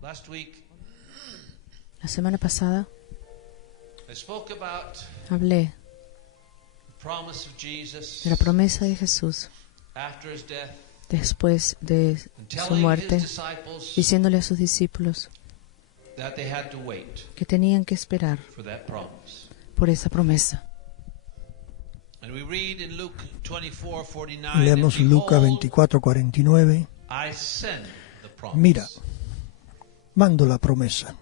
La semana pasada hablé de la promesa de Jesús después de su muerte, diciéndole a sus discípulos que tenían que esperar por esa promesa. Leemos Lucas 24:49. Mira, mando la promesa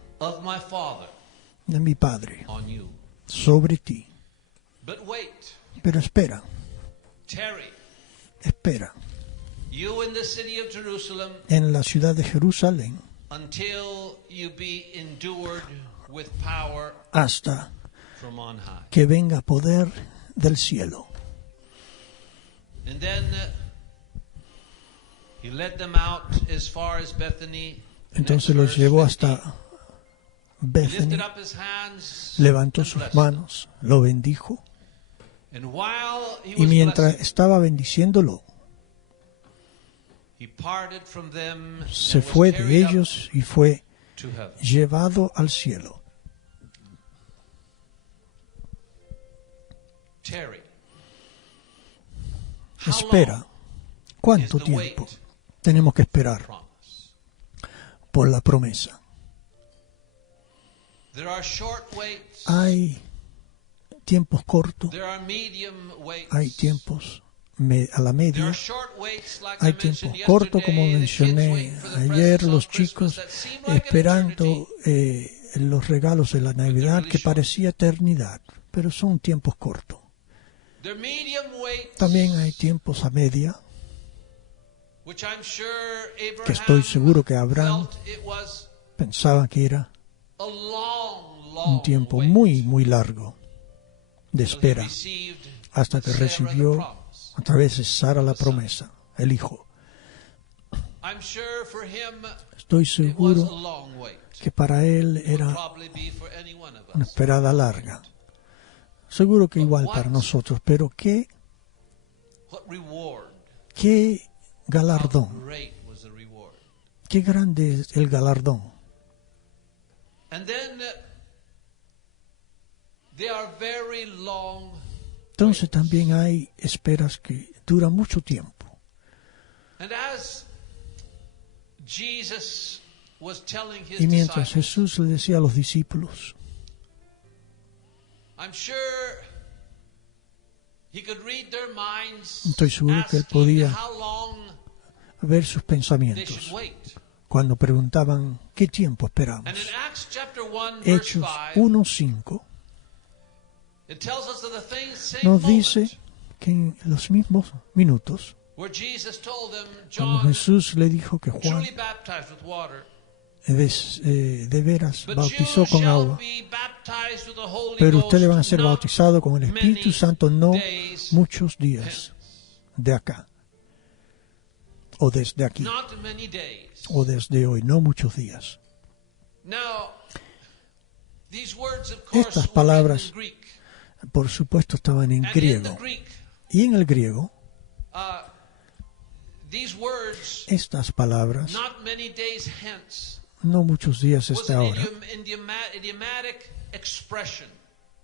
de mi Padre sobre ti. Pero espera, en la ciudad de Jerusalén hasta que venga poder del cielo. Entonces los llevó hasta Bethany, levantó sus manos, lo bendijo, y mientras estaba bendiciéndolo, se fue de ellos y fue llevado al cielo. Espera. ¿Cuánto tiempo tenemos que esperar por la promesa? Hay tiempos cortos, hay tiempos a la media, hay tiempos cortos, como mencioné ayer, los chicos esperando los regalos de la Navidad, que parecía eternidad, pero son tiempos cortos. También hay tiempos a media, que estoy seguro que Abraham pensaba que era un tiempo muy, muy largo de espera, hasta que recibió a través de Sara la promesa, el hijo. Estoy seguro que para él era una esperada larga. Seguro que igual para nosotros, pero qué galardón, qué grande es el galardón. Entonces también hay esperas que duran mucho tiempo. Y mientras Jesús le decía a los discípulos, estoy seguro que él podía ver sus pensamientos cuando preguntaban ¿qué tiempo esperamos? Hechos 1:5 nos dice que en los mismos minutos, cuando Jesús le dijo que Juan de veras bautizó con agua, pero ustedes van a ser bautizados con el Espíritu Santo no muchos días de acá, o desde aquí, o desde hoy, no muchos días. Estas palabras, por supuesto, estaban en griego, y en el griego estas palabras, no muchos días desde ahora,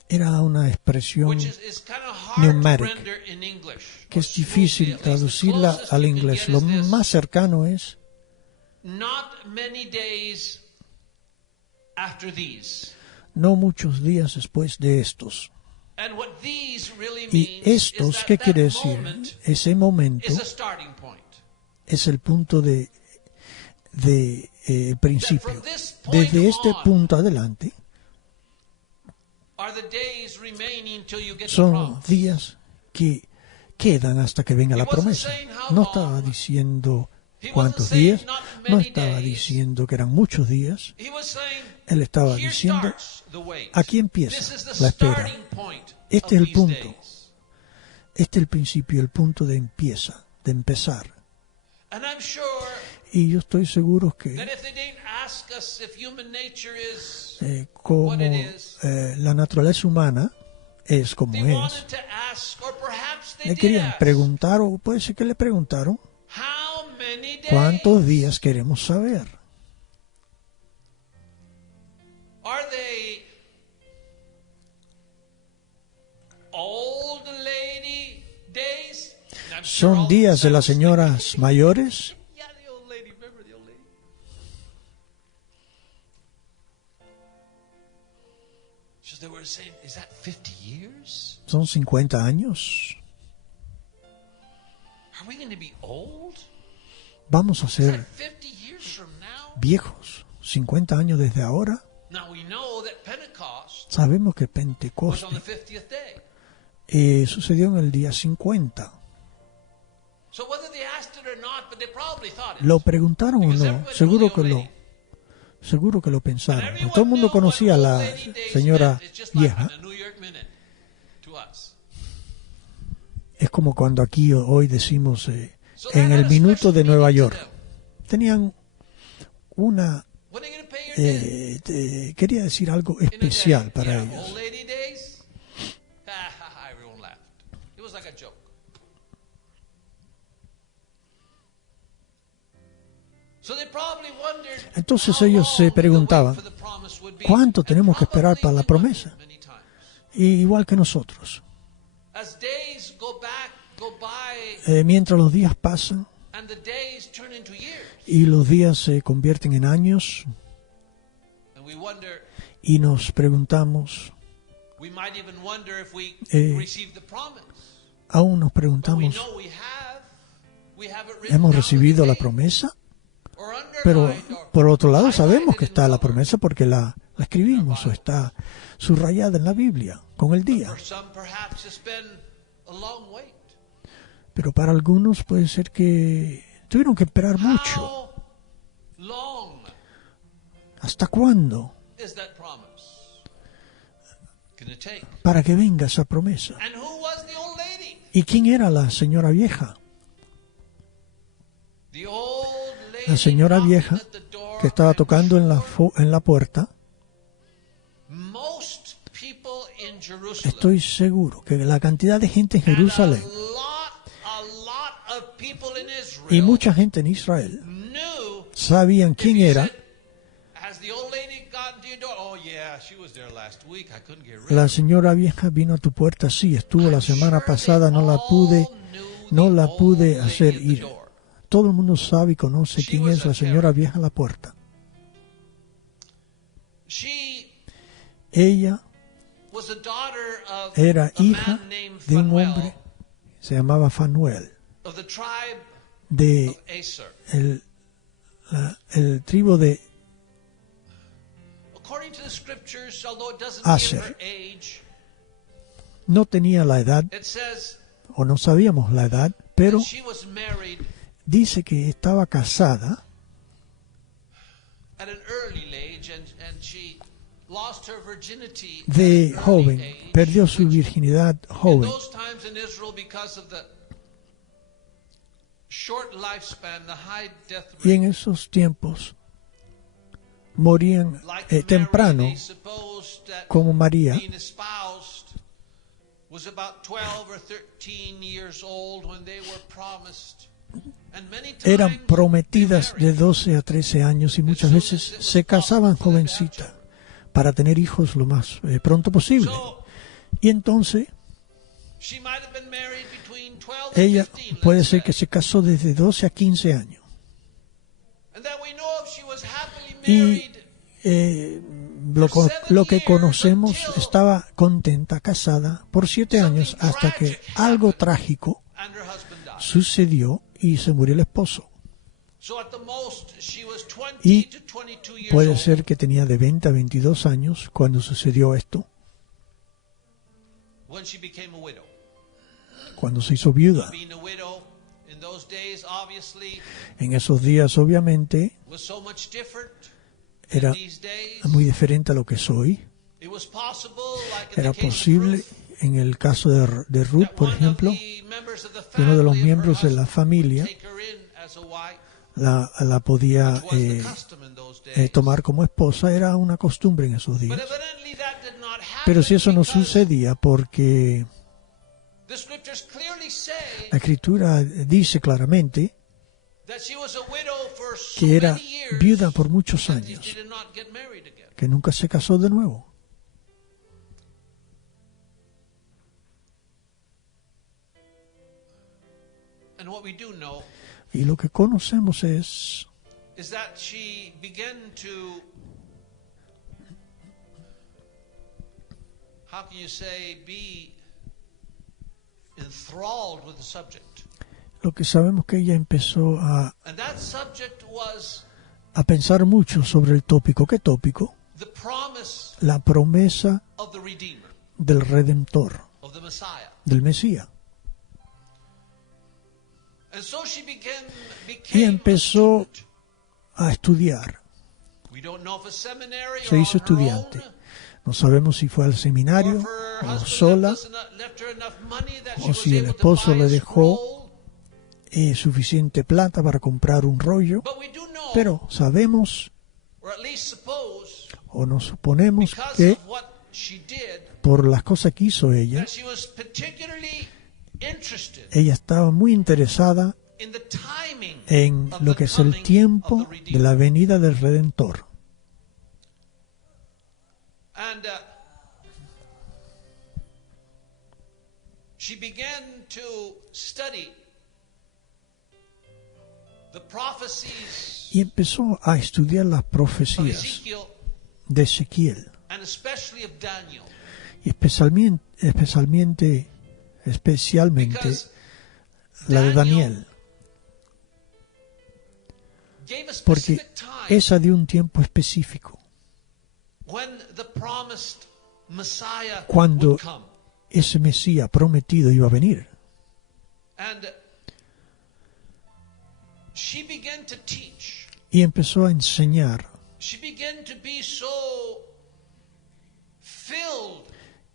era una expresión neumática, que es difícil traducirla al inglés. Lo más cercano es no muchos días después de estos. Y estos, ¿qué quiere decir? Ese momento es el punto de principio. Desde este punto adelante son días que quedan hasta que venga la promesa. No estaba diciendo cuántos días, no estaba diciendo que eran muchos días. Él estaba diciendo, aquí empieza la espera. Este es el punto. Este es el principio, el punto de empezar. Y yo estoy seguro que como la naturaleza humana es como es, le querían preguntar, o puede ser que le preguntaron, ¿cuántos días queremos saber? son días de las señoras mayores. ¿Son 50 años? ¿Vamos a ser viejos 50 años desde ahora? Sabemos que Pentecostés sucedió en el día 50. ¿Lo preguntaron o no? Seguro que lo pensaron. Porque todo el mundo conocía a la señora vieja. Es como cuando aquí hoy decimos en el minuto de Nueva York. Tenían una... quería decir algo especial para ellos. Entonces ellos se preguntaban, ¿cuánto tenemos que esperar para la promesa? Y igual que nosotros. Mientras los días pasan y los días se convierten en años y nos preguntamos, aún nos preguntamos, ¿hemos recibido la promesa? Pero por otro lado sabemos que está la promesa porque la escribimos o está subrayada en la Biblia con el día. Pero para algunos puede ser que tuvieron que esperar mucho. ¿Hasta cuándo? Para que venga esa promesa. ¿Y quién era la señora vieja? La señora vieja que estaba tocando en la puerta. Estoy seguro que la cantidad de gente en Jerusalén y mucha gente en Israel sabían quién era. La señora vieja vino a tu puerta, sí, estuvo la semana pasada, no la pude hacer ir. Todo el mundo sabe y conoce quién es la señora vieja a la puerta. Ella era hija de un hombre, se llamaba Fanuel, de el tribu de Aser. No tenía la edad, o no sabíamos la edad, pero dice que estaba casada de joven, perdió su virginidad joven. Y en esos tiempos morían temprano, como María. Eran prometidas de 12 a 13 años y muchas veces se casaban jovencitas para tener hijos lo más pronto posible. Y entonces ella puede ser que se casó desde 12 a 15 años. Y lo que conocemos, estaba contenta, casada por 7 años hasta que algo trágico sucedió y se murió el esposo. Y puede ser que tenía de 20 a 22 años cuando sucedió esto. Cuando se hizo viuda. En esos días, obviamente, era muy diferente a lo que es hoy. Era posible, en el caso de Ruth, por ejemplo, que uno de los miembros de la familia la podía tomar como esposa. Era una costumbre en esos días. Pero si eso no sucedía, porque la Escritura dice claramente que era viuda por muchos años, que nunca se casó de nuevo. Y lo que conocemos es lo que sabemos que ella empezó a pensar mucho sobre el tópico. ¿Qué tópico? La promesa del Redentor, del Mesías. Y empezó a estudiar. Se hizo estudiante. No sabemos si fue al seminario o sola, o si el esposo le dejó suficiente plata para comprar un rollo, pero sabemos, o nos suponemos, que por las cosas que hizo ella estaba muy interesada en lo que es el tiempo de la venida del Redentor. Y empezó a estudiar las profecías de Ezequiel, y especialmente la de Daniel, porque esa dio un tiempo específico cuando ese Mesías prometido iba a venir. Y empezó a enseñar,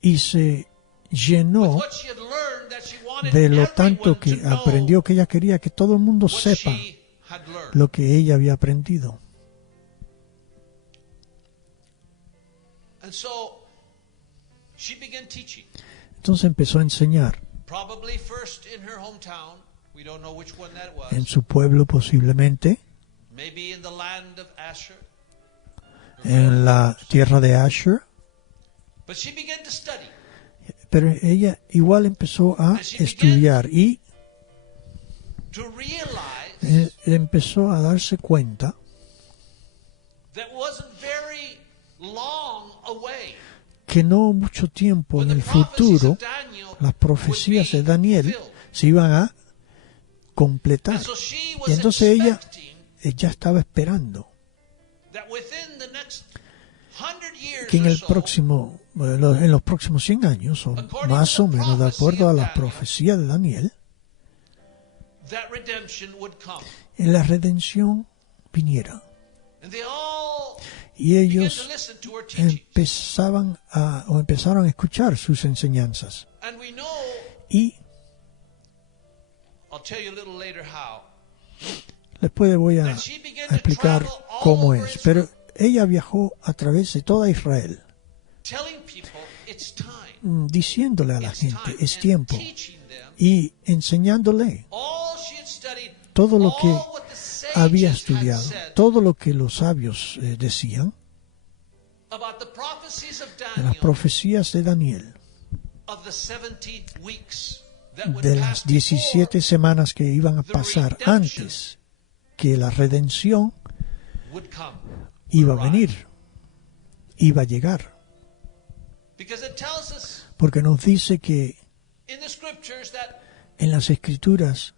y se llenó de lo tanto que aprendió, que ella quería que todo el mundo sepa lo que ella había aprendido. Entonces empezó a enseñar en su pueblo, posiblemente en la tierra de Asher, pero ella igual empezó a estudiar y empezó a darse cuenta que no mucho tiempo en el futuro las profecías de Daniel se iban a completar. Y entonces ella estaba esperando que en los próximos 100 años, o más o menos de acuerdo a las profecías de Daniel, la redención viniera. Y ellos empezaron a escuchar sus enseñanzas. Y después voy a explicar cómo es. Pero ella viajó a través de toda Israel, diciéndole a la gente, es tiempo, y enseñándole todo lo que había estudiado, todo lo que los sabios decían de las profecías de Daniel, de las 17 semanas que iban a pasar antes que la redención iba a venir, iba a llegar. Porque nos dice que en las Escrituras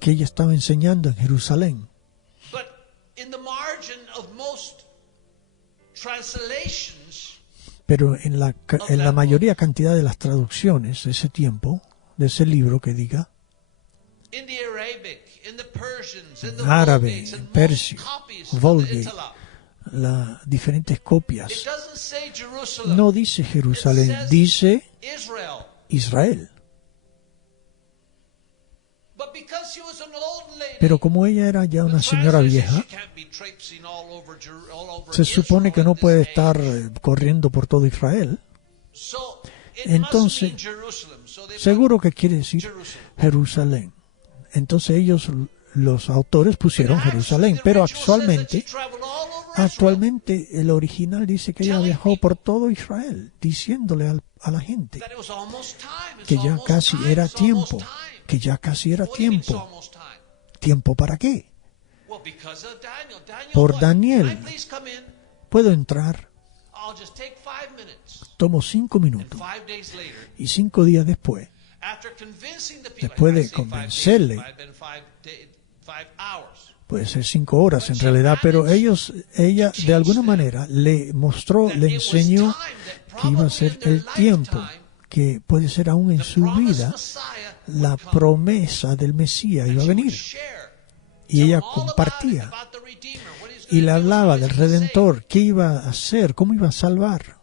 que ella estaba enseñando en Jerusalén, pero en la mayoría cantidad de las traducciones de ese tiempo, de ese libro que diga, en árabe, en persio, Vulgate, las diferentes copias, no dice Jerusalén, dice Israel. Pero como ella era ya una señora vieja, se supone que no puede estar corriendo por todo Israel. Entonces, seguro que quiere decir Jerusalén. Entonces ellos, los autores, pusieron Jerusalén. Pero actualmente el original dice que ella viajó por todo Israel, diciéndole a la gente que ya casi era tiempo, que ya casi era tiempo. ¿Tiempo para qué? Por Daniel. ¿Puedo entrar? Tomo 5 minutos. Y 5 días después, después de convencerle, puede ser 5 horas en realidad, pero ella de alguna manera le mostró, le enseñó que iba a ser el tiempo, que puede ser aún en su vida, la promesa del Mesías iba a venir. Y ella compartía y le hablaba del Redentor, qué iba a hacer, cómo iba a salvar.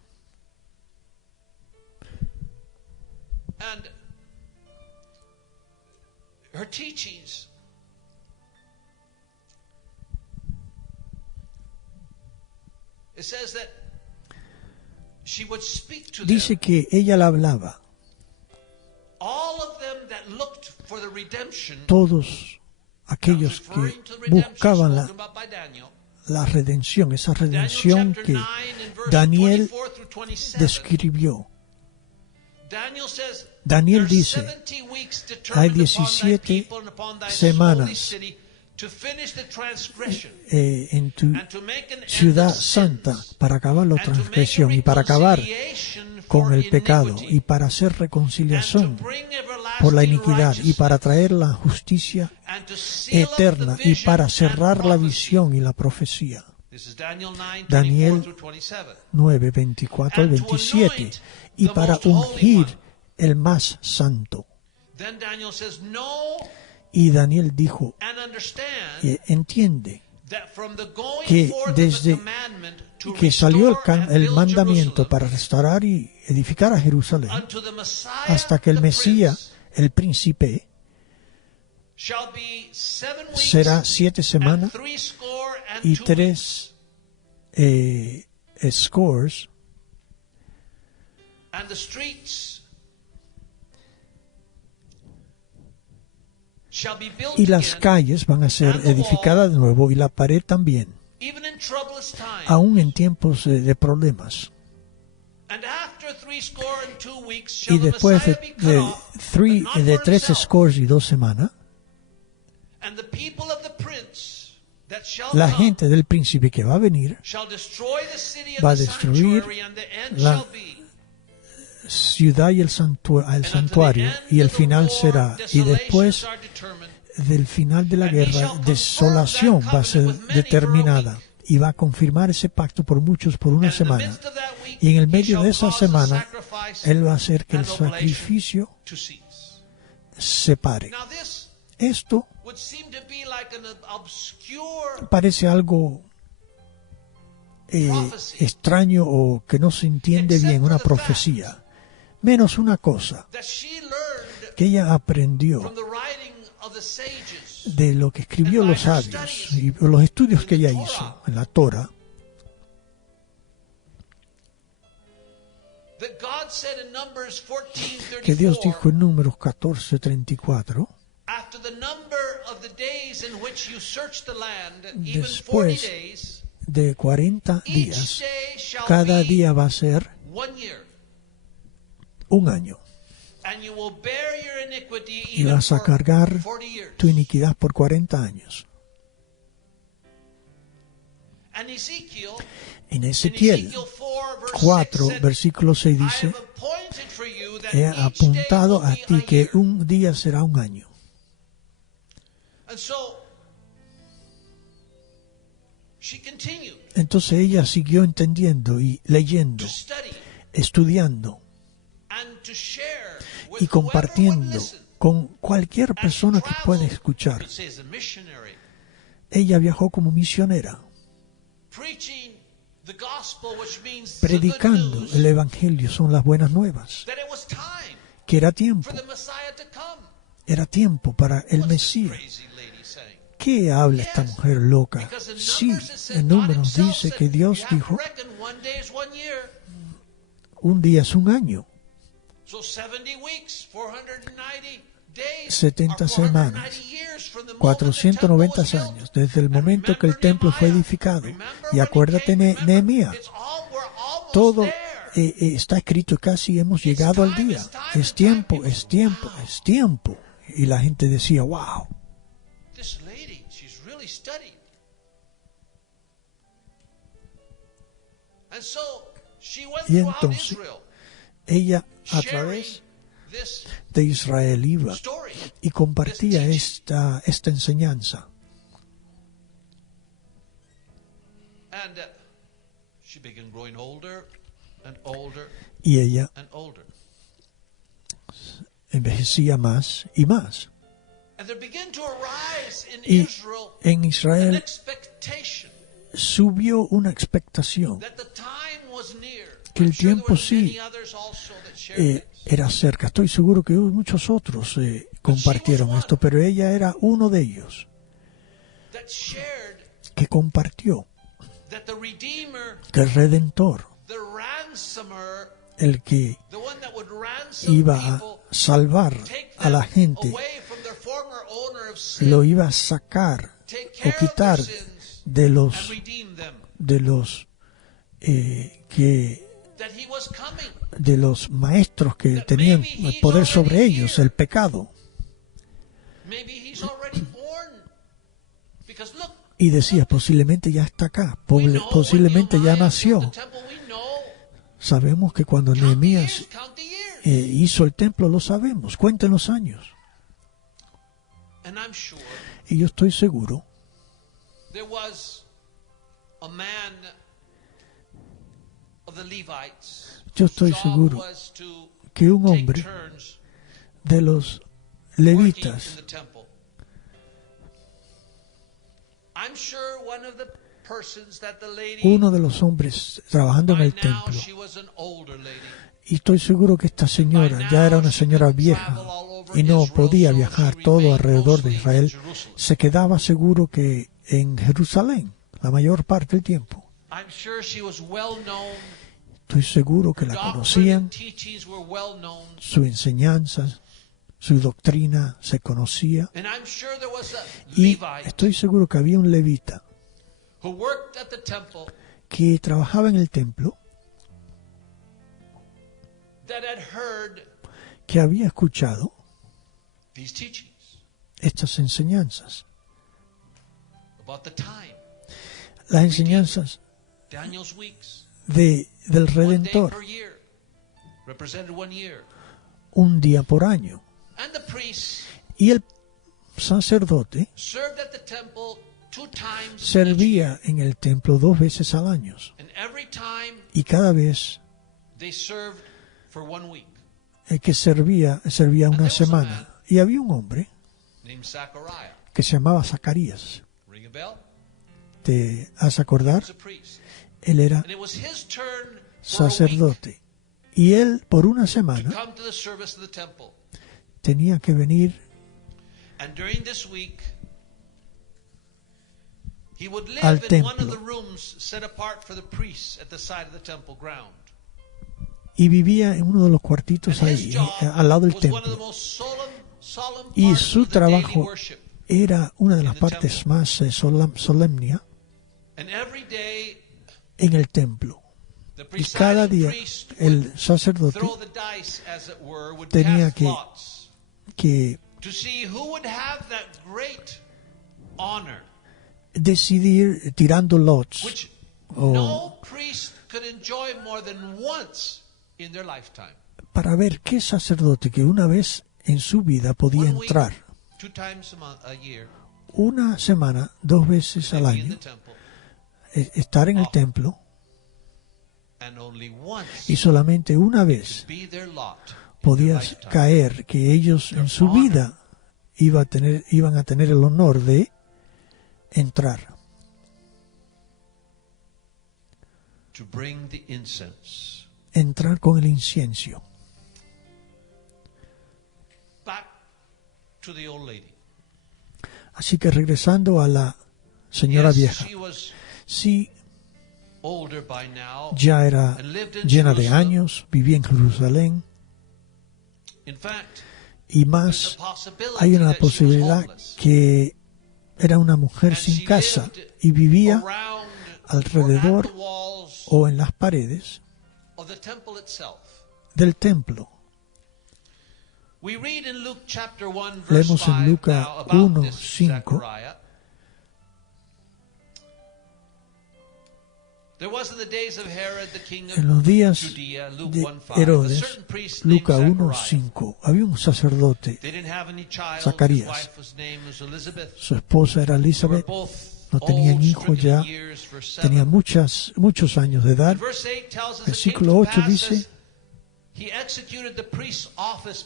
Dice que ella le hablaba. Todos aquellos que buscaban la redención, esa redención que Daniel describió. Daniel dice, hay 17 semanas en tu ciudad santa para acabar la transgresión y para acabar con el pecado y para hacer reconciliación por la iniquidad y para traer la justicia eterna y para cerrar la visión y la profecía. Daniel 9, 24 y 27. Y para ungir el más santo. Y Daniel dijo, entiende que desde que salió el mandamiento para restaurar y edificar a Jerusalén, hasta que el Mesías, el príncipe, será 7 semanas y 3 scores, y las calles van a ser edificadas de nuevo y la pared también, aún en tiempos de problemas. Y después de 3 scores y 2 semanas, la gente del príncipe que va a venir va a destruir la ciudad y el santuario, y el final será, y después del final de la guerra, desolación va a ser determinada, y va a confirmar ese pacto por muchos por una semana, y en el medio de esa semana Él va a hacer que el sacrificio se pare. Esto parece algo extraño o que no se entiende bien, una profecía, menos una cosa que ella aprendió de lo que escribió los sabios y los estudios que ella hizo en la Torah, que Dios dijo en Números 14:34, después de 40 días, cada día va a ser un año. Y vas a cargar tu iniquidad por 40 años. En Ezequiel 4, versículo 6 dice, he apuntado a ti que un día será un año. Entonces ella siguió entendiendo y leyendo, estudiando y compartiendo con cualquier persona que pueda escuchar. Ella viajó como misionera, predicando el Evangelio, son las buenas nuevas, que era tiempo para el Mesías. ¿Qué habla esta mujer loca? Sí, en Números dice que Dios dijo, un día es un año. 70 semanas, 490 años, desde el momento que el templo fue edificado. Y acuérdate, Nehemías, todo está escrito, casi hemos llegado al día. Es tiempo, es tiempo, es tiempo. Y la gente decía, wow, this lady, she's really studied. And so she went y throughout entonces Israel ella a sharing través this de Israel iba story. y compartía esta enseñanza. And she began growing older and older Y ella and older. envejecía más y más. And there began to arise in Y Israel en an Israel expectation subió una expectación that the time was near. que el I'm sure there tiempo were sí many others also that shared this. era cerca. Estoy seguro que muchos otros compartieron esto, pero ella era uno de ellos That shared que compartió that the Redeemer, que el Redentor, the ransomer, el que the one that would ransom iba a people, salvar take a la them gente, away from their former owner of sin, lo iba a sacar take o care of quitar their sins, de and los redeem them. That he was coming. de los maestros que tenían el poder sobre ellos, el pecado. Maybe he's already born. Because look, Y decía, posiblemente ya está acá, we know posiblemente when ya Nehemiah nació. built the temple, we know. Sabemos que cuando Count the Nehemías years, count the years. hizo el templo, lo sabemos, cuenten los años. And I'm sure Y yo estoy seguro there was a man of the Levites. Yo estoy whose job seguro was to que un take hombre turns de los working in levitas, the temple. I'm sure one of the persons that the lady, uno de los hombres trabajando en by el now templo, she was an older lady. y estoy seguro que esta señora ya era una señora vieja y no podía viajar todo alrededor de Israel, se quedaba seguro que en Jerusalén la mayor parte del tiempo. I'm sure she was well known. Estoy seguro que Her la doctrine conocían, and teachings were well known. su enseñanza, su doctrina se conocía, And I'm sure there was a y Levite estoy seguro que había un levita who worked at the temple que trabajaba en el templo, that had heard que había escuchado these teachings estas enseñanzas, about the time, las enseñanzas Daniel's weeks, del 1 day Redentor, per year, represented 1 year. un día por año. And the priests Y el sacerdote served at the temple 2 times each servía en el templo 2 veces al año. year. And every time Y cada vez they served for 1 week. que servía una semana. Y había un hombre Named Zachariah. que se llamaba Zacarías. Ring a bell? ¿Te has acordar? He was a priest. Él era And it was his turn for a week sacerdote. Y él, por una to semana, come to the service of the temple. tenía que venir, And during this week, he would al live in one of templo. the rooms set apart for the priests at the side of the temple ground. y vivía en uno de los cuartitos And ahí, his job al lado del was one of the templo. most solemn Y parts su of the daily trabajo worship. era una de in las the partes temple. más solemnes And every day, en el templo. the Y cada presiding día priest would el sacerdote throw the dice, as it were, would tenía cast que- lots que to see who would have that great honor, decidir tirando lots which o no priest could enjoy more than once in their lifetime. para ver qué sacerdote que una vez en su vida podía 1 week, entrar 2 times a year, una semana, 2 veces al be in the año, temple, estar en el templo, and only once y solamente una vez be their lot in their podías lifetime. caer que ellos en su vida iban a tener el honor de entrar, To bring the incense. entrar con el incienso. Back to the old lady. Así que regresando a la señora Yes, vieja, she was sí, older by now. ya era And lived in llena de Jerusalem. años, vivía en Jerusalén, In fact, y there's más a possibility hay una that she was posibilidad homeless. que era una mujer And sin she casa lived y vivía around alrededor or at the walls o en las paredes of the temple itself. del templo. Leemos en Lucas 1:5. En los días de Herodes, Lucas 1:5, había un sacerdote, Zacarías. Su esposa era Elizabeth, no tenían hijos ya, tenía muchos años de edad. Versículo 8 dice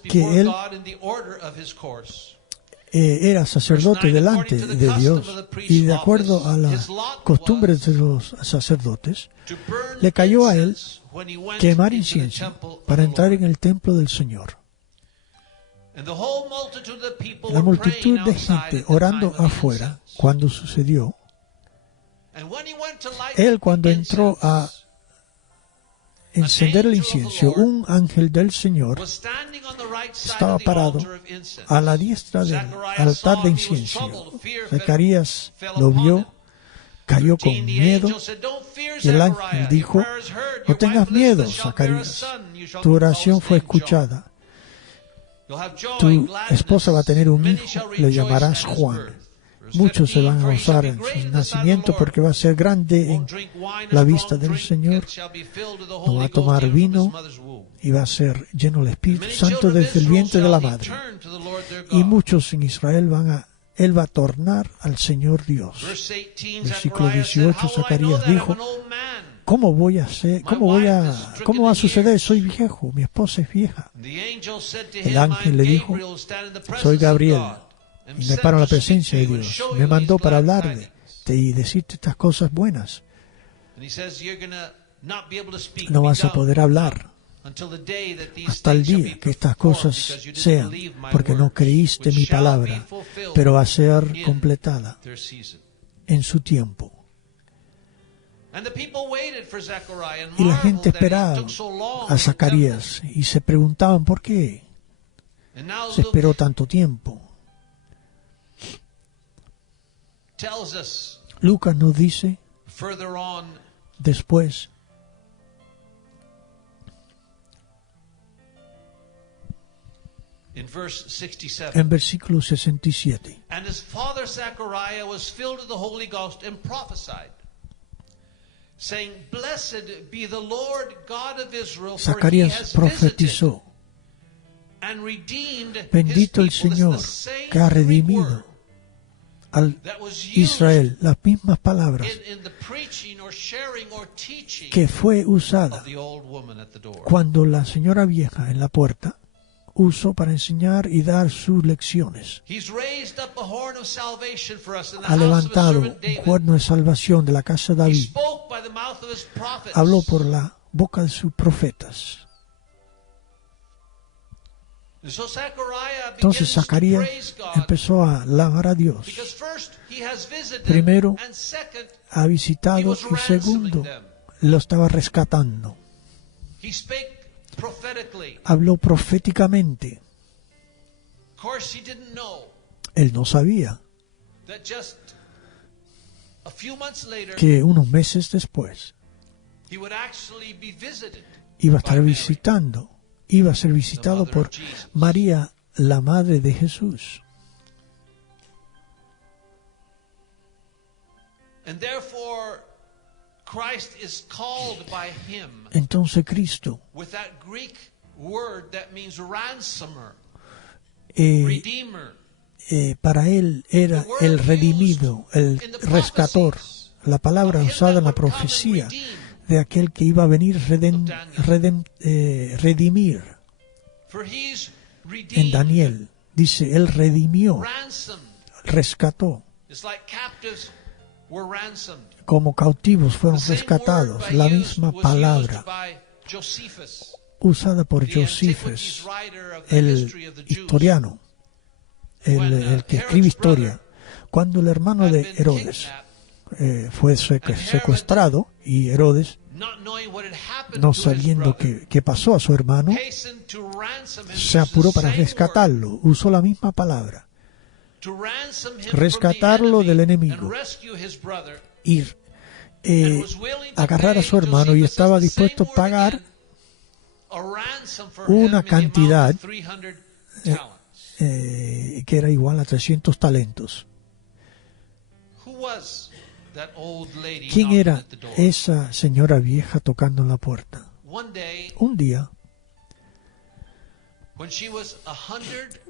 que él era sacerdote delante de Dios, y de acuerdo a las costumbres de los sacerdotes, le cayó a él quemar incienso para entrar en el templo del Señor. La multitud de gente orando afuera, cuando sucedió, él cuando entró a encender el incienso, un ángel del Señor estaba parado a la diestra del altar de incienso. Zacarías lo vio, cayó con miedo, y el ángel dijo: no tengas miedo, Zacarías, tu oración fue escuchada. Tu esposa va a tener un hijo, le llamarás Juan. Muchos se van a gozar en su nacimiento porque va a ser grande en la vista del Señor. No va a tomar vino y va a ser lleno del Espíritu Santo desde el vientre de la madre. Y muchos en Israel él va a tornar al Señor Dios. Versículo 18, Zacarías dijo: ¿cómo va a suceder? Soy viejo, mi esposa es vieja. El ángel le dijo: soy Gabriel, y me paro en la presencia de Dios. Me mandó para hablarte y decirte estas cosas buenas. No vas a poder hablar hasta el día que estas cosas sean, porque no creíste mi palabra, pero va a ser completada en su tiempo. Y la gente esperaba a Zacarías y se preguntaban por qué se esperó tanto tiempo. Lucas nos dice después, en versículo 67, And his father Zechariah was filled with the Holy Ghost and prophesied, saying, Blessed be the Lord God of Israel, for he Zacarías has profetizó: visited and redeemed his bendito el people. Señor It's the same que ha redimido word al that was used Israel, las mismas palabras in the preaching or sharing or teaching que fue usada of the old woman at the door. cuando la señora vieja en la puerta usó para enseñar y dar sus lecciones. He's raised up a horn of salvation for us in the Ha house of his levantado servant un David. cuerno de salvación de la casa de He David. spoke by the mouth of his prophets. Habló por la boca de sus profetas. So Zechariah Entonces begins to Zacarías praise God, empezó a alabar a Dios. because first he has visited, Primero, and second Ha he visitado, was y segundo, ransoming them. lo estaba rescatando. He spake prophetically. Habló proféticamente. Of course, he didn't know Él no sabía that just a few months later que unos meses después he would actually be visited iba a by estar Mary. iba a ser visitado por María, la madre de Jesús. And therefore, Christ is called by him Entonces Cristo, with that Greek word that means ransomer, eh, redeemer. para él era el redimido, el rescator, la palabra usada en la profecía de aquel que iba a venir redimir. For he's En redeemed, Daniel dice, él redimió, ransomed. rescató, It's like captives were ransomed. como cautivos fueron The same rescatados. word La by misma was palabra used by Josephus, usada por the Josephus, antiquities writer of the el history of the Jews. historiano, el que escribe historia. Cuando el hermano Had de been Herodes kidnapped, fue secuestrado, y Herodes, not knowing what had happened no to his sabiendo brother, qué pasó a su hermano, hastened to ransom him. se apuró para rescatarlo. Usó la misma palabra, To ransom him rescatarlo from the del enemy enemigo. and rescue his brother, ir and was willing to agarrar a pay, su hermano, y Josephus estaba says the same dispuesto a word pagar again, a ransom for una him in the amount cantidad of 300 que era igual a 300 talentos. ¿Quién era esa señora vieja tocando en la puerta? Un día,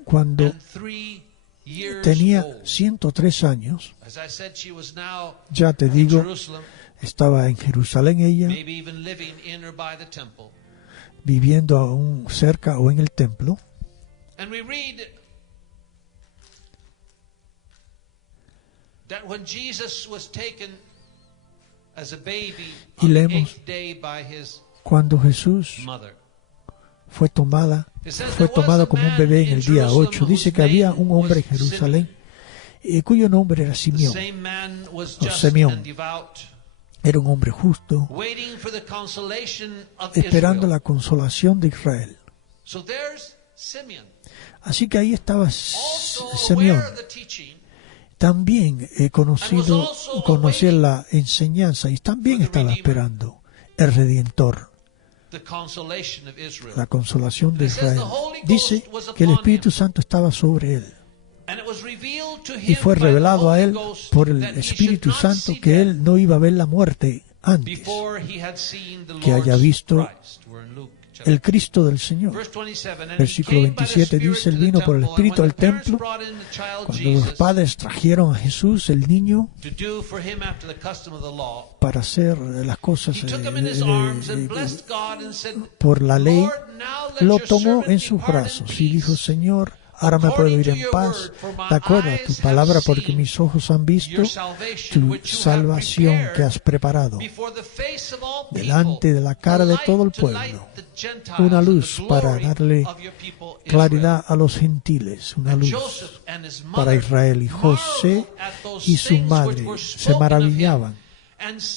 cuando tenía 103 años, ya te digo, estaba en Jerusalén ella, viviendo aún cerca o en el templo. Y leemos cuando Jesús fue tomado como un bebé en el día 8. Dice que había un hombre en Jerusalén cuyo nombre era Simeón. Simeón era un hombre justo, esperando la consolación de Israel. Así que ahí estaba Simeón. También conocía la enseñanza y también estaba esperando el Redentor, la consolación de Israel. Dice que el Espíritu Santo estaba sobre él y fue revelado a él por el Espíritu Santo que él no iba a ver la muerte antes que haya visto el Cristo del Señor. Versículo 27 dice, él vino por el Espíritu al templo cuando los padres trajeron a Jesús, el niño, para hacer las cosas por la ley. Lo tomó en sus brazos y dijo, Señor, ahora me puedo ir en paz, de acuerdo a tu palabra, porque mis ojos han visto tu salvación que has preparado delante de la cara de todo el pueblo, una luz para darle claridad a los gentiles, una luz para Israel. Y José y su madre se maravillaban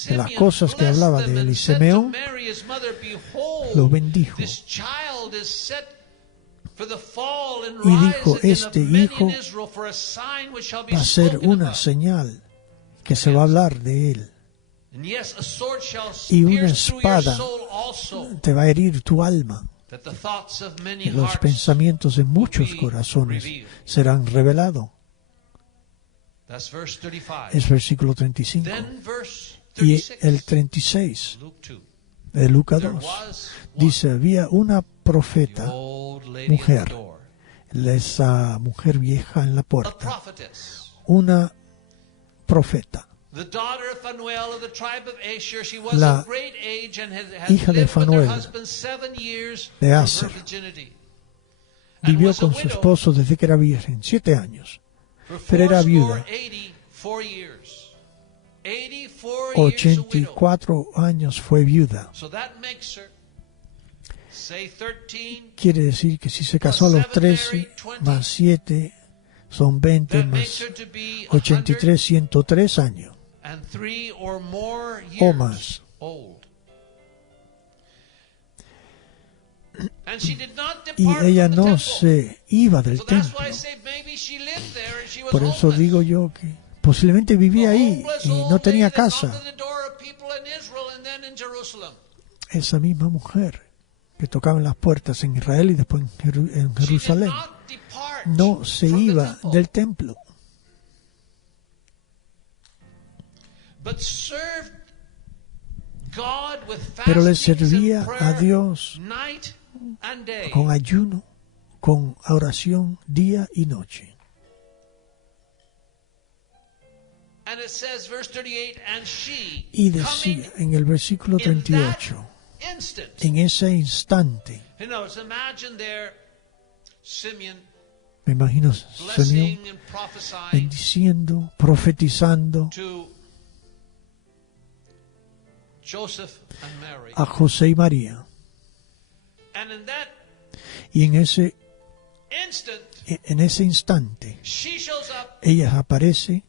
de las cosas que hablaba de él, y Simeón lo bendijo. Y dijo, este hijo va a ser una señal que se va a hablar de él. Y una espada te va a herir tu alma. Y los pensamientos de muchos corazones serán revelados. Es versículo 35. Y el 36 de Lucas 2 dice, había una profeta, mujer, esa mujer vieja en la puerta, una profeta, la hija de Fanuel de Aser, vivió con su esposo desde que era virgen, 7 años, pero era viuda. 84 años fue viuda. Quiere decir que si se casó a los 13, más 7, son 20, más 83, 103 años o más. Y ella no se iba del templo. Por eso digo yo que posiblemente vivía ahí y no tenía casa. Esa misma mujer que tocaba en las puertas en Israel y después en Jerusalén no se iba del templo, pero le servía a Dios con ayuno, con oración día y noche. Y decía en el versículo 38, en ese instante, me imagino Simeón bendiciendo, profetizando a José y María. Y en ese instante, ella aparece.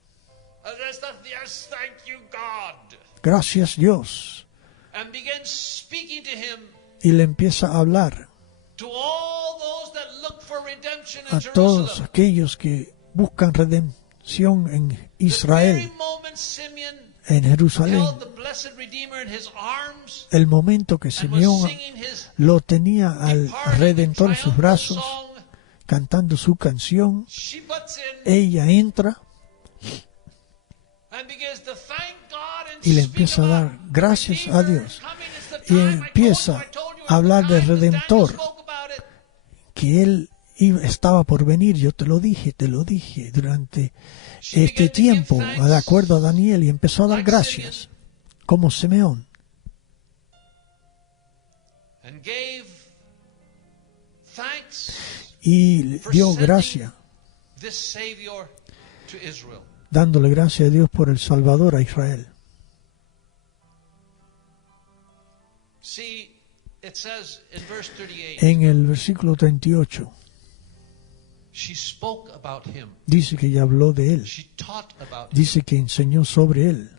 Gracias Dios. Y le empieza a hablar a todos aquellos que buscan redención en Israel, en Jerusalén. El momento que Simeón lo tenía al Redentor en sus brazos cantando su canción, she butts in ella entra and begins to thank God and y le speak empieza a dar about gracias a Redeemer Dios coming. It's the y time. I empieza told you, a hablar del it's the time that Daniel Redentor, spoke about it. que Él estaba por venir. Yo te lo dije durante este tiempo, de acuerdo a Daniel, y empezó a dar gracias como Simeón. And gave thanks Y dio gracias, this Savior to Israel. dándole gracias a Dios por el Salvador a Israel. See, it says in verse 38, En el versículo 38 she spoke about him. dice que ella habló de él, She taught about him. dice que enseñó sobre él.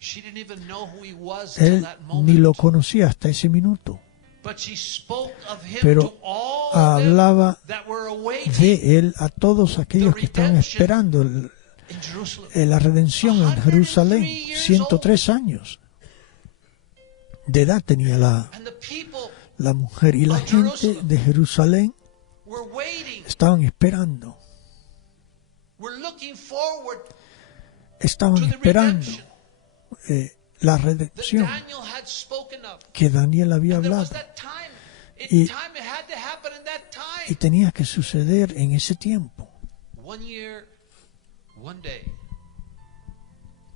She didn't even know who he was till Él that ni lo moment. conocía hasta ese minuto, But she spoke of him pero to all hablaba them that were awaiting de él a todos aquellos que estaban esperando in Jerusalem. la redención en Jerusalén. 103 años de edad tenía And the people la mujer, y la gente de Jerusalén were waiting, estaban esperando, were looking forward estaban to the esperando redemption la that redención Daniel had spoken of. que Daniel había And there hablado, was that time. Y- It had to happen in that y time. tenía que suceder en ese tiempo. 1 year, 1 day,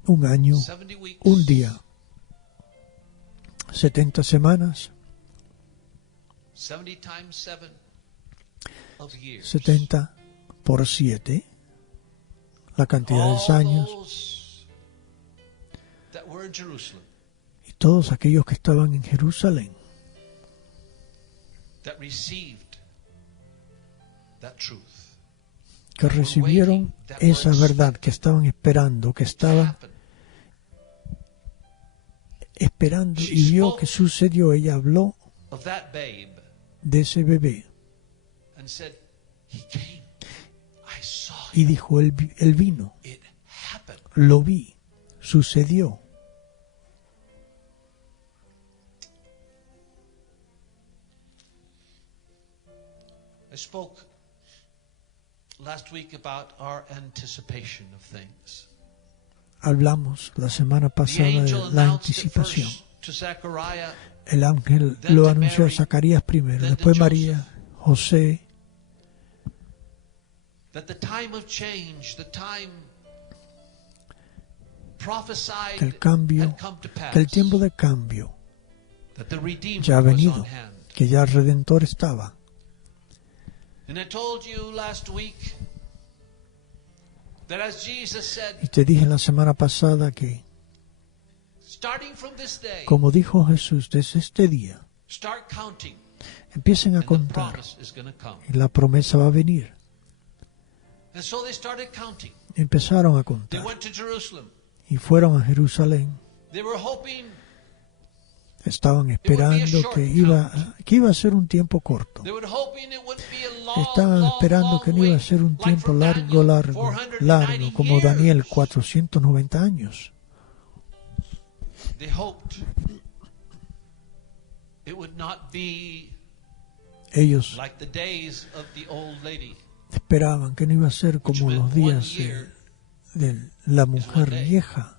Un año, 70 weeks. un día, 70 semanas, 70 times 7 of years. 70 por 7, la cantidad de All años, those that were in Jerusalem y todos aquellos que estaban en Jerusalén, that received that truth. que recibieron esa verdad, que estaban esperando, que estaban Happened. esperando, y vio que sucedió. Ella habló Of that babe de ese bebé and said, he came. I saw y him. dijo, él vino, It happened. lo vi, sucedió. I spoke last week about our anticipation of things. Hablamos la semana The pasada de angel la announced it anticipación. first to Zechariah, El ángel lo anunció a Zacarías primero, después María, José, that the time of change, the time prophesied que el cambio, had come to pass, que el tiempo de cambio that the Redeemer ya ha was venido, on hand. que ya el Redentor estaba. And I told you last week that as Jesus said, Y te dije la semana pasada que, starting from this day, como dijo Jesús, desde este día, start counting, empiecen a and the contar promise is going to come. y la promesa va a venir. And so they started counting. Empezaron a They contar went to Jerusalem. y fueron a Jerusalén. They were hoping, Estaban esperando que iba a ser un tiempo corto. they were hoping it wouldn't be a long, Estaban long, esperando long que no iba a wait, ser un like tiempo for largo, Daniel, largo, 490 como Daniel, years. 490 años. They hoped it would not be Ellos like the days of the old lady. esperaban que no iba a ser como los días de la mujer vieja,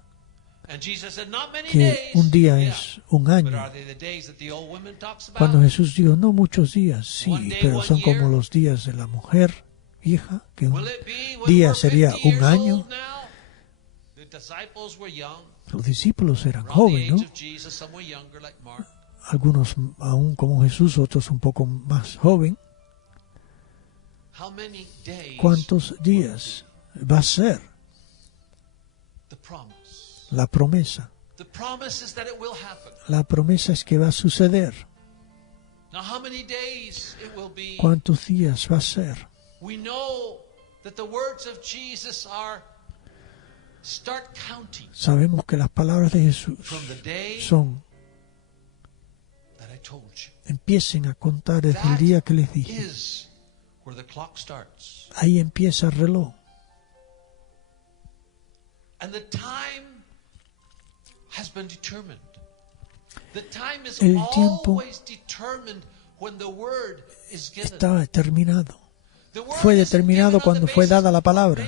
And Jesus said, not many que days. un día Yeah. es un But año. are they the days that the old woman talks about? Cuando Jesús dijo, no muchos días, sí, One day, pero one son como year. los días de la mujer vieja, que un Will it be when día we're sería 50 un years año. old now? The disciples were young. Los discípulos eran Around the jóvenes, age ¿no? of Jesus, some were younger, like Mark. Algunos aún como Jesús, otros un poco más joven. How many days? ¿Cuántos días va a ser The promise. la promesa? The promise is that it will happen. La promesa es que va a suceder. Now, how many days it will be? ¿Cuántos días va a ser? We know that the words of Jesus are start counting Sabemos que las palabras de Jesús from the day son, that I told you. empiecen a contar desde el día que les dije. Is where the clock starts. Ahí empieza el reloj. And the time has been determined. The time is El tiempo always determined estaba terminado. Fue determinado cuando fue dada la palabra.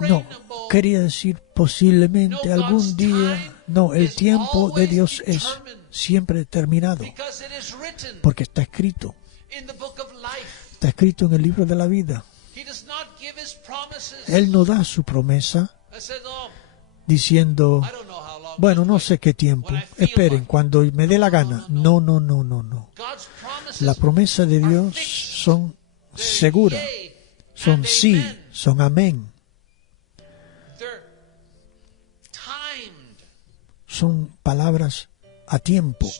No, quería decir posiblemente algún día. No, el tiempo de Dios es siempre determinado, porque está escrito. Está escrito en el libro de la vida. Él no da su promesa diciendo, bueno, no sé qué tiempo, esperen, cuando me dé la gana. No, no, no, no, no. Las promesas de Dios son seguras, son sí, son amén. Son palabras a tiempo,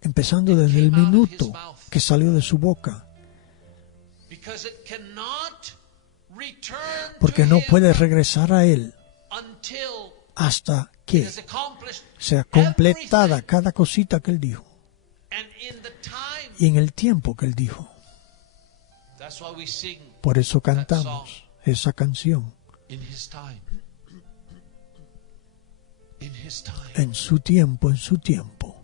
empezando desde el minuto que salió de su boca, porque no puede regresar a Él hasta que sea completada cada cosita que Él dijo y en el tiempo que Él dijo. Por eso cantamos esa canción. En su tiempo, en su tiempo.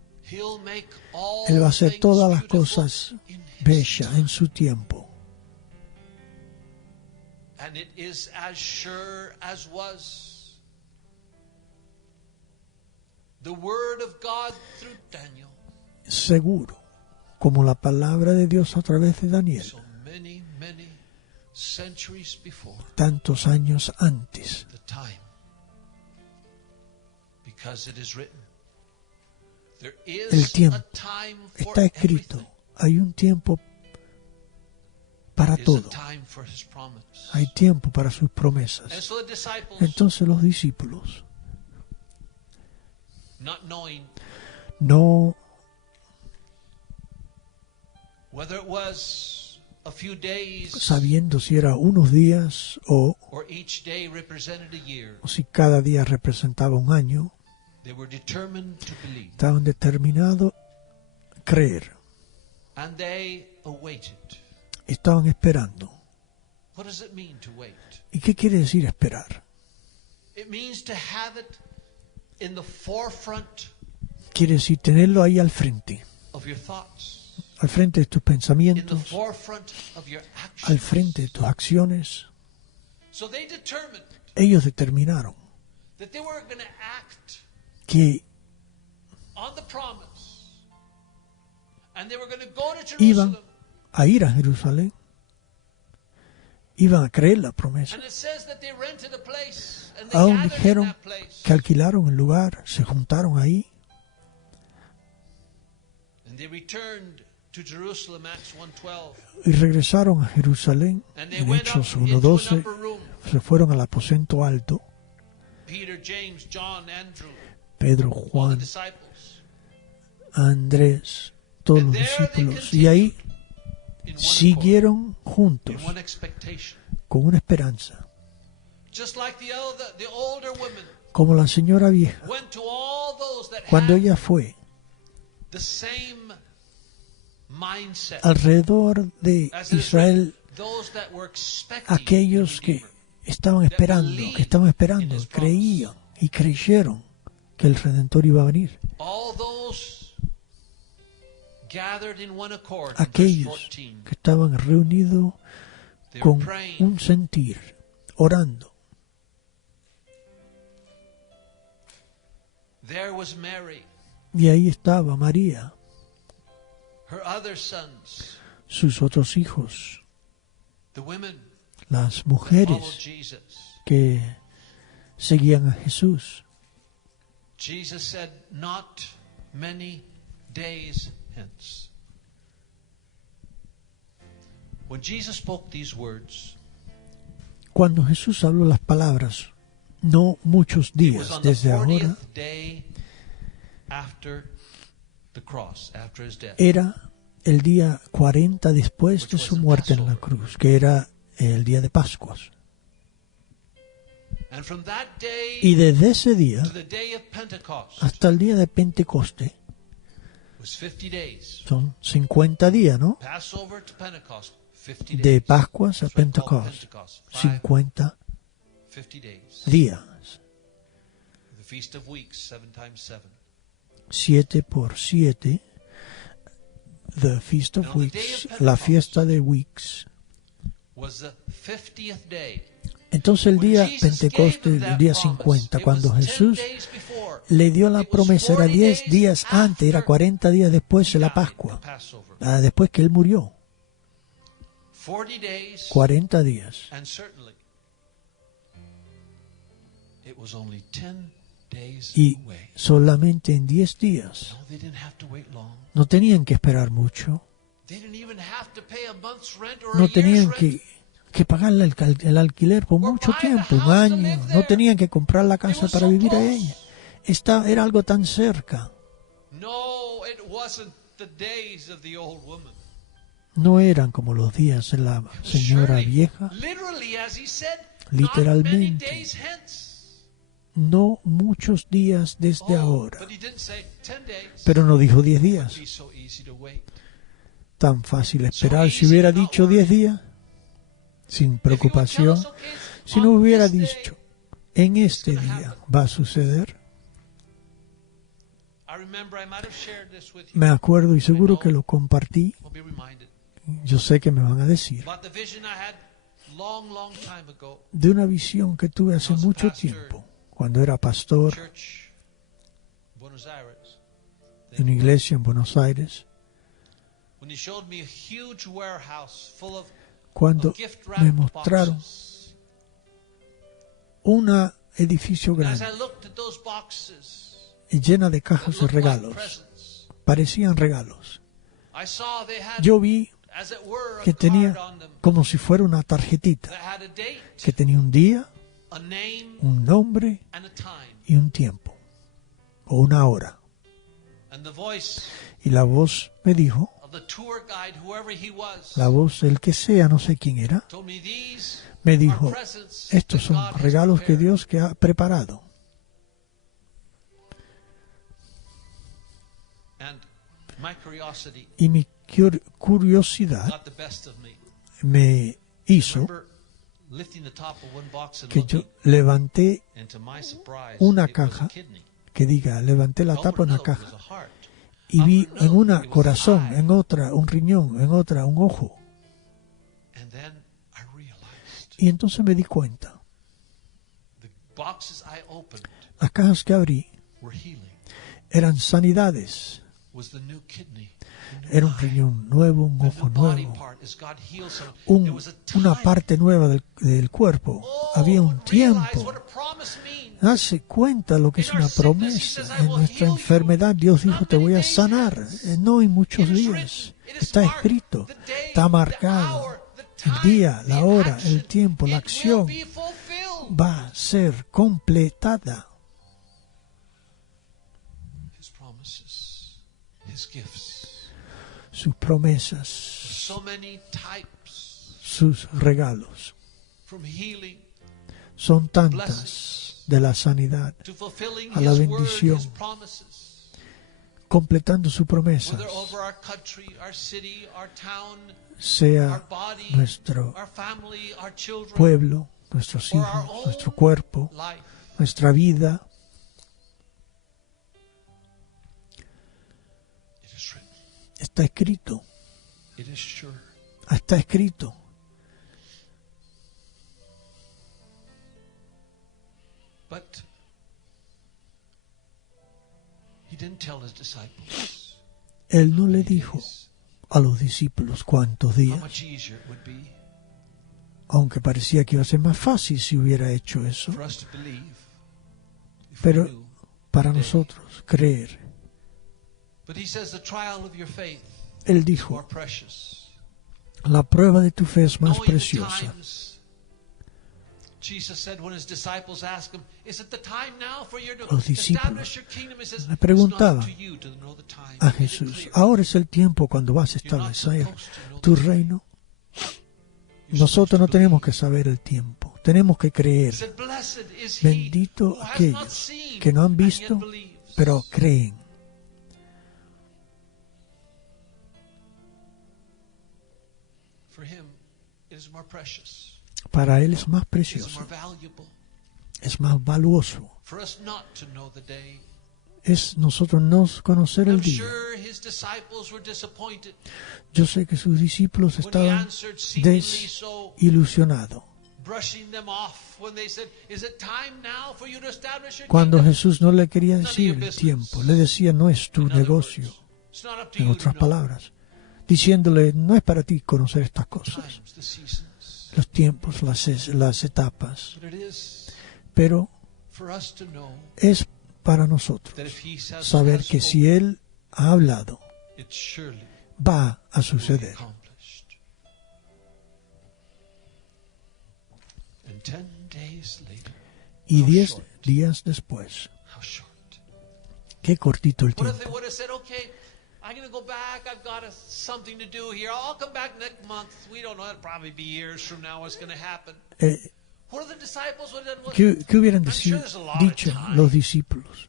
Él va a hacer todas las cosas bellas en su tiempo. Seguro, como la palabra de Dios a través de Daniel, tantos años antes. El tiempo está escrito. Hay un tiempo para todo. Hay tiempo para sus promesas. Entonces los discípulos, no sabiendo si era unos días o si cada día representaba un año, estaban determinados a creer. Estaban esperando. ¿Y qué quiere decir esperar? Quiere decir tenerlo ahí al frente de tus pensamientos, al frente de tus acciones. Ellos determinaron que iban a ir a Jerusalén, iban a creer la promesa. Aún dijeron que alquilaron el lugar, se juntaron ahí. Y regresaron a Jerusalén en Hechos 1:12, se fueron al aposento alto. Pedro, Juan, Andrés, todos los discípulos, y ahí siguieron juntos con una esperanza, como la señora vieja, cuando ella fue alrededor de Israel, aquellos que estaban esperando, creían y creyeron que el Redentor iba a venir. Aquellos que estaban reunidos con un sentir, orando. Y ahí estaba María, sus otros hijos, las mujeres que seguían a Jesús. Jesus said, "Not many days hence." When Jesus spoke these words, cuando Jesús habló las palabras, no muchos días desde ahora, era el día 40 después de su muerte en la cruz, que era el día de Pascuas. Y desde ese día hasta el día de Pentecoste son 50 días, ¿no? De Pascuas a Pentecostés, 50 días. 7 por 7, the Feast of Weeks, la fiesta de Weeks. Entonces el día Pentecostés, el día 50, cuando Jesús le dio la promesa, era 10 días antes, era 40 días después de la Pascua, después que Él murió. 40 días. Y solamente en 10 días. No tenían que esperar mucho. No tenían que pagar el alquiler por mucho tiempo, un año. No tenían que comprar la casa para vivir a ella. Era algo tan cerca. No eran como los días de la señora vieja. Literalmente. No muchos días desde ahora. Pero no dijo 10 días. Tan fácil esperar. Si hubiera dicho 10 días, sin preocupación, si no hubiera dicho, en este día va a suceder. Me acuerdo y seguro que lo compartí. Yo sé que me van a decir de una visión que tuve hace mucho tiempo, cuando era pastor en una iglesia en Buenos Aires, cuando me mostraron un edificio grande y llena de cajas de regalos. Parecían regalos. Yo vi que tenía como si fuera una tarjetita, que tenía un día, un nombre y un tiempo, o una hora. Y la voz me dijo, la voz del que sea, no sé quién era, me dijo, estos son regalos que Dios que ha preparado. Y mi curiosidad me hizo que yo levanté una caja, que diga, levanté la tapa de una caja, y vi en una corazón, en otra un riñón, en otra un ojo. Y entonces me di cuenta, las cajas que abrí eran sanidades. Era un riñón nuevo, un ojo nuevo, una parte nueva del cuerpo. Había un tiempo. Darse cuenta lo que es una promesa. En nuestra enfermedad Dios dijo, te voy a sanar. No en muchos días. Está escrito, está marcado. El día, la hora, el tiempo, la acción va a ser completada. Sus promesas, sus regalos, son tantas, de la sanidad a la bendición, completando sus promesas, sea nuestro pueblo, nuestros hijos, nuestro cuerpo, nuestra vida. Está escrito. Está escrito. Él no le dijo a los discípulos cuántos días, aunque parecía que iba a ser más fácil si hubiera hecho eso. Pero para nosotros creer, Él dijo, la prueba de tu fe es más preciosa. Los discípulos le preguntaban a Jesús, ¿ahora es el tiempo cuando vas a establecer tu reino? Nosotros no tenemos que saber el tiempo, tenemos que creer. Bendito aquellos que no han visto, pero creen. Para Él es más precioso, es más valioso es nosotros no conocer el I'm día. sure his disciples were disappointed. Yo sé que sus discípulos When he estaban answered seemingly so, desilusionados. brushing them off when they said, "Is it time now for you to establish your Cuando kingdom?" Jesús no le quería decir el tiempo, le decía, no es tu In other negocio, words, it's not up to en you to otras know palabras, diciéndole, no es para ti conocer estas cosas, times, the seasons. los tiempos, las etapas, But it is pero for us to know es para nosotros that if he has saber que si Él ha hablado, it surely va a will be suceder. accomplished. And 10 days later, Y 10 días después, how short. qué cortito el What if they tiempo. would have said, "Okay, I'm going to go back. I've got something to do here. I'll come back next month." We don't know. It'll probably be years from now what's going to happen. What if the disciples would have done? ¿Qué hubieran I'm sure dicho there's a lot of time. los discípulos?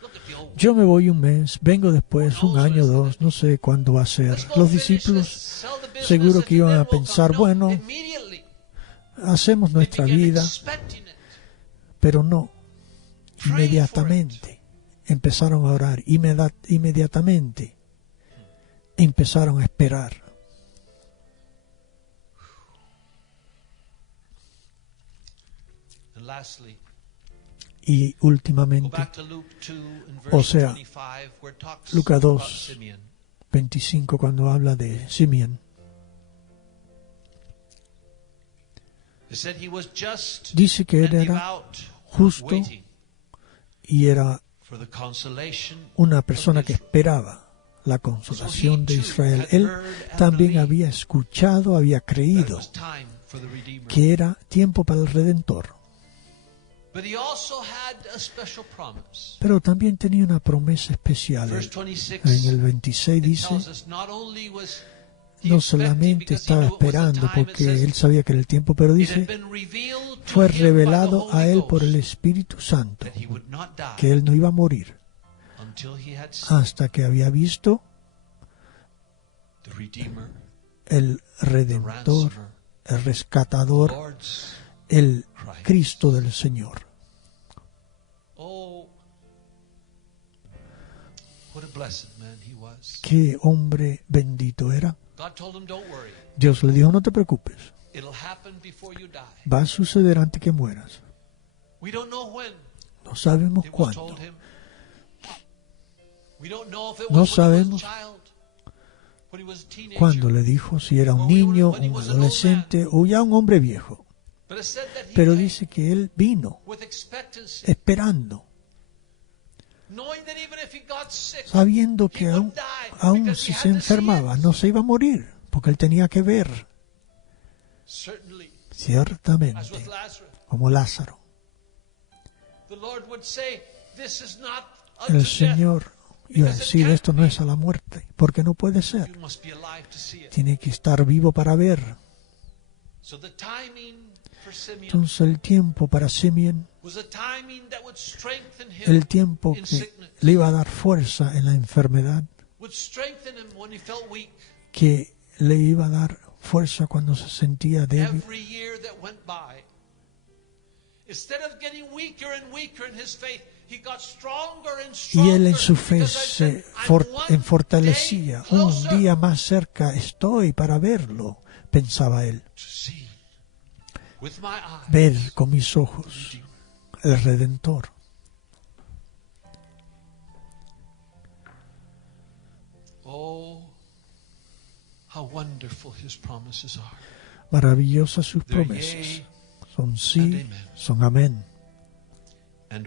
Look at the old Yo me voy un mes, vengo después un año, dos, no sé cuándo va a ser. Let's go Los finish discípulos this, sell the business, seguro and que iban then a we'll come. pensar, No, bueno, immediately hacemos they nuestra began vida, expecting it. pero no, Pray for inmediatamente empezaron a orar, inmediatamente empezaron a esperar. And lastly, Y go últimamente, back to Luke 2 and O verse sea, 25, where it talks Lucas about 2, Simeon. 25, cuando habla de Simeón, It said he was just dice que él and era devout, justo waiting y era for the consolation una persona que esperaba la consolación de Israel. Él también había escuchado, había that it creído was time for the Redeemer. que era tiempo para el Redentor. But he also had a special promise. Pero también tenía una promesa especial. Verse 26 En el 26 it dice, tells us not only was he no expecting solamente because he estaba knew it was the esperando time, it porque says, él sabía que era el tiempo, pero it had dice, been revealed to fue him by the revelado a Holy él por el Ghost Espíritu Santo that he would not die que él no iba a morir until he had seen hasta que había visto the Redeemer, el the Redentor, Ransomer, el the Rescatador, Lord's el Christ. Cristo del Señor. Oh, what a blessed man he was. Qué hombre bendito era. God told him, "Don't worry. Dios le dijo, no te preocupes, It'll happen before you die." va a suceder antes que mueras. We don't know when No sabemos it was cuándo. told him. We don't know if it No was when he was sabemos a child, when he was a teenager. Cuándo le dijo, si era un niño, un adolescente o ya un hombre viejo. But it said that he Pero came dice que él vino with expectancy, esperando, knowing that even if he got sick, sabiendo he que wouldn't die aún because si he se had to see enfermaba, it. no se iba a morir, porque él tenía que ver, Certainly, as ciertamente, with Lazarus, como Lázaro. the Lord would say, "This is not El unto death. Señor iba a decir, esto no es a la muerte, porque no puede ser. You must be alive to see it." Tiene que estar vivo para ver. So the timing for Simeon Entonces el tiempo para Simeón, was a timing that would strengthen him el tiempo in que sickness, le iba a dar fuerza en la enfermedad, would strengthen him when he felt weak. que le iba a dar fuerza cuando se sentía débil. Every year that went by, instead of getting weaker and weaker in his faith, he got stronger and Y stronger. él en su fe because I se said, "I'm one enfortalecía. day Un closer día más cerca estoy para verlo, pensaba él. to see with my eyes Ver con mis ojos el Redentor. Oh, how wonderful his promises are. Maravillosas sus They're promesas. yea Son and sí, amen. son amén. And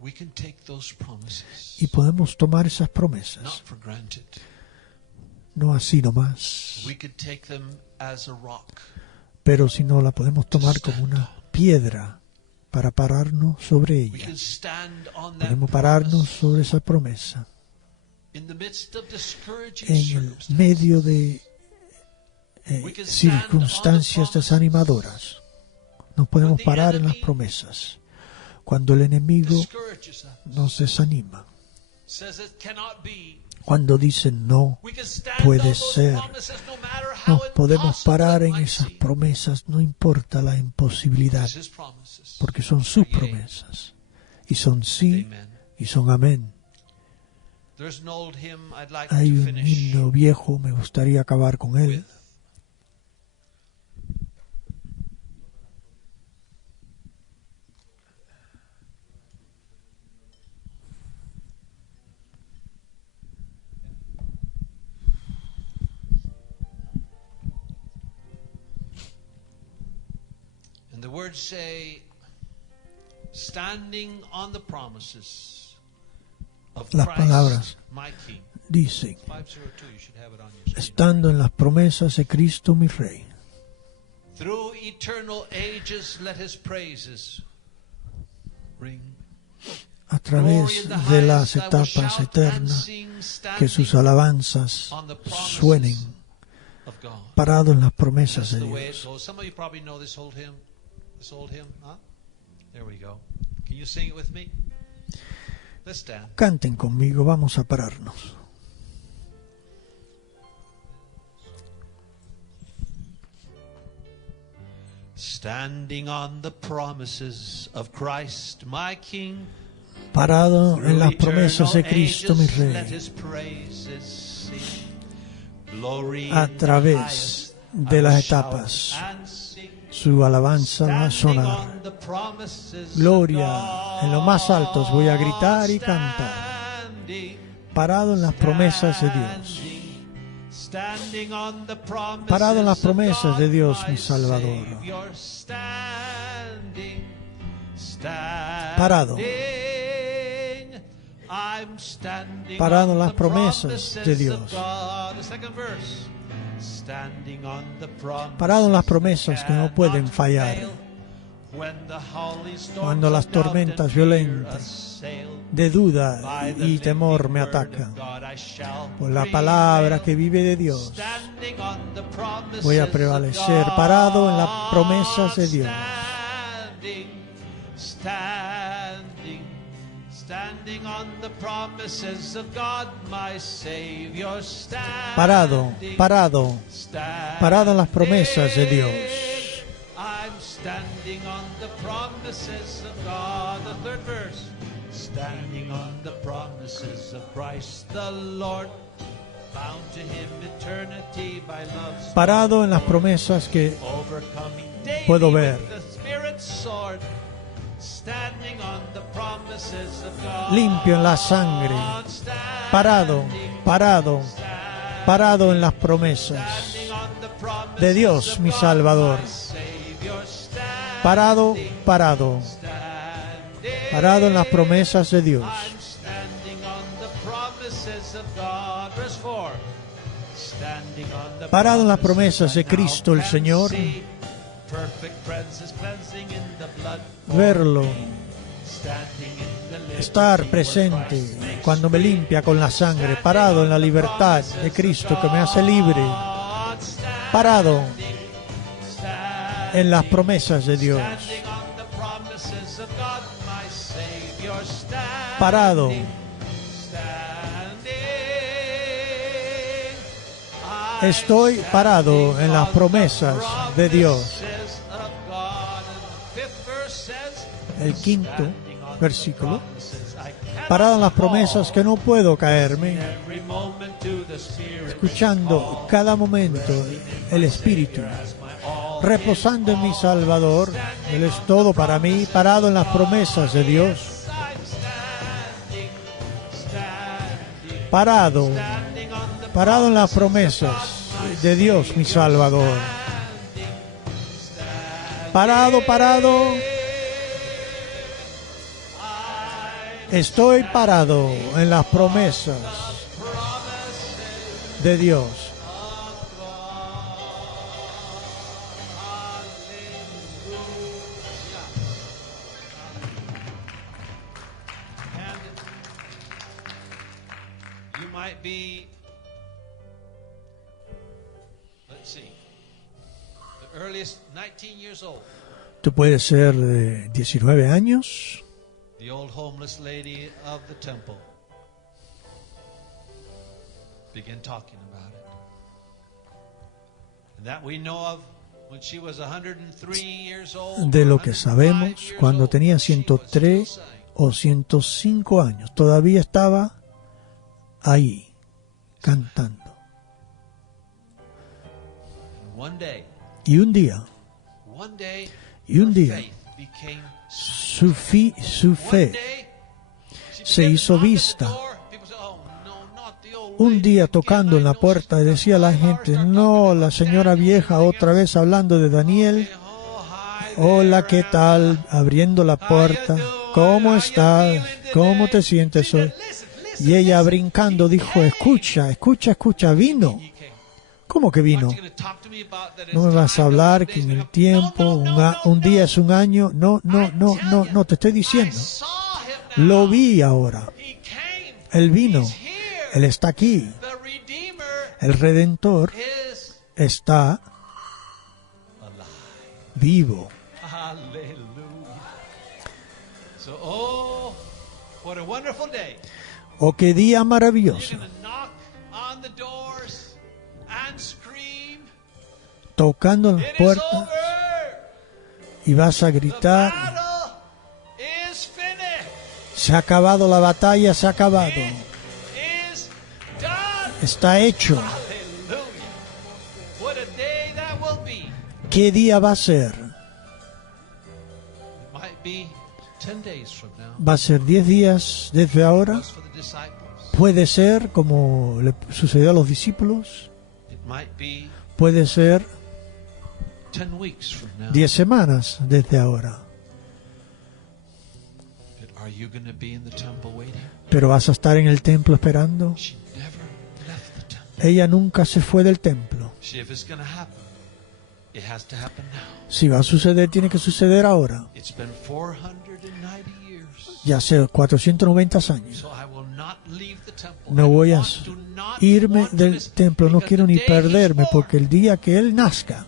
we can take those promises Y podemos tomar esas not promesas, for granted. no así nomás, We could take them as a rock. pero si no la podemos tomar como una piedra para pararnos sobre We ella. can stand on that Podemos pararnos promise sobre esa promesa in the midst of discouraging en el circumstances. medio de circunstancias desanimadoras. Nos podemos parar en las promesas. Cuando el enemigo Discourages us. nos desanima, Says it cannot be. cuando dice no We can stand puede on those ser. promises no matter Nos podemos parar en esas promesas, no importa la imposibilidad, porque son sus promesas. Y son sí y son amén. Hay un himno viejo, me gustaría acabar con él. The words say, standing on the promises of Las palabras Christ, my King. Dicen, 502, you should have it on your screen. estando en las promesas de Cristo mi Rey. Through eternal ages, let his praises ring. A través de las etapas eternas, que sus alabanzas suenen, parado en las promesas de Dios. Some of you probably know this old hymn. This old hymn, huh? There we go. Can you sing it with me? Let's stand. Canten conmigo, vamos a pararnos. Standing on the promises of Christ, my King. Parado en las promesas de Cristo mi Rey. A través de las etapas, su alabanza va a sonar. Gloria, en lo más altos voy a gritar y cantar. Parado en las promesas de Dios. Parado en las promesas de Dios, mi Salvador. Parado. Parado en las promesas de Dios. Parado en las promesas que no pueden fallar. Cuando las tormentas violentas de duda y temor me atacan, por la palabra que vive de Dios, voy a prevalecer parado en las promesas de Dios. Parado, parado, parado en las promesas de Dios. Standing on the promises of God. The third verse. Standing on the promises of Christ the Lord. Bound to him eternity by love. Parado en las promesas que puedo ver. Standing on the promises of God. Limpio en la sangre. Parado, parado, parado en las promesas de Dios, mi Salvador. Parado, parado, parado en las promesas de Dios. Parado en las promesas de Cristo el Señor. Verlo, estar presente cuando me limpia con la sangre. Parado en la libertad de Cristo que me hace libre. Parado en las promesas de Dios. Parado. Estoy parado en las promesas de Dios. El quinto versículo. Parado en las promesas que no puedo caerme. Escuchando cada momento el Espíritu. Reposando en mi Salvador, Él es todo para mí, parado en las promesas de Dios. Parado, parado en las promesas de Dios, mi Salvador. Parado, parado. Estoy parado en las promesas de Dios. Be, let's see, the earliest 19 years old. Tú puedes ser de 19 años. The old homeless lady of the temple began talking about it. De lo que sabemos, cuando tenía 103 o 105 años, todavía estaba ahí, cantando. Y un día, su fe se hizo vista. Un día tocando en la puerta decía la gente, no, la señora vieja otra vez hablando de Daniel. Hola, ¿qué tal? Abriendo la puerta. ¿Cómo estás? ¿Cómo te sientes hoy? Y ella brincando dijo, escucha, vino. ¿Cómo que vino? No me vas a hablar que en el tiempo, un día es un año. No, te estoy diciendo. Lo vi ahora. Él vino. Él está aquí. El Redentor está vivo. Oh, qué día maravilloso. Tocando en las puertas y vas a gritar, se ha acabado la batalla, se ha acabado. Está hecho. ¿Qué día va a ser? Va a ser 10 días desde ahora. Puede ser como le sucedió a los discípulos. Puede ser 10 semanas desde ahora. Pero vas a estar en el templo esperando. Ella nunca se fue del templo. Si va a suceder, tiene que suceder ahora. Ya hace 490 años. No voy a irme del templo, no quiero ni perderme, porque el día que Él nazca,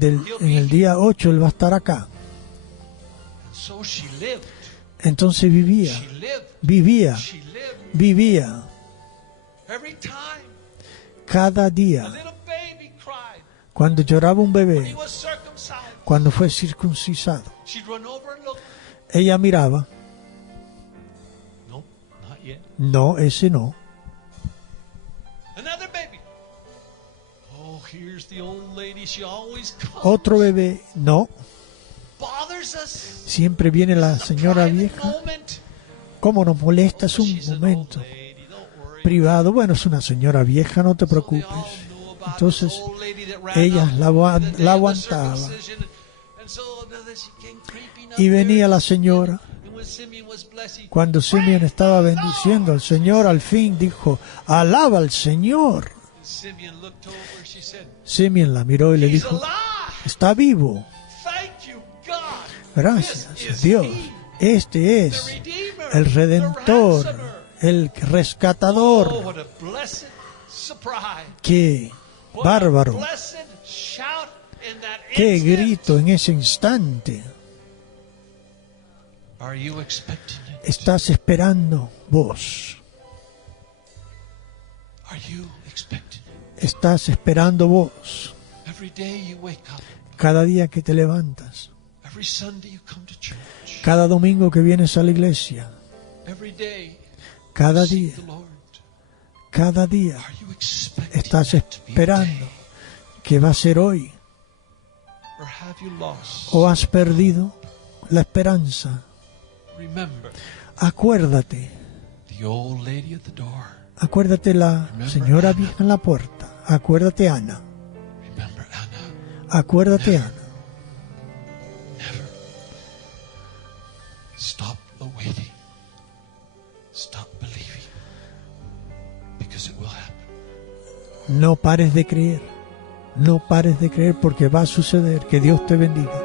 en el día 8, Él va a estar acá. Entonces vivía. Cada día, cuando lloraba un bebé, cuando fue circuncisado, ella miraba. No, ese no. Otro bebé, no. Siempre viene la señora vieja. ¿Cómo nos molesta? Es un momento privado. Bueno, es una señora vieja, no te preocupes. Entonces, ella la aguantaba. Y venía la señora. Cuando Simeón estaba bendiciendo al Señor, al fin dijo, alaba al Señor. Simeón la miró y le dijo, está vivo. Gracias, Dios. Este es el Redentor, el rescatador. ¡Qué bárbaro! ¡Qué grito en ese instante! ¿Estás esperando vos? ¿Estás esperando vos? Cada día que te levantas, cada domingo que vienes a la iglesia, cada día estás esperando que va a ser hoy, o has perdido la esperanza. Acuérdate la señora vieja en la puerta. Acuérdate Ana. Acuérdate Ana. No pares de creer. No pares de creer porque va a suceder. Que Dios te bendiga.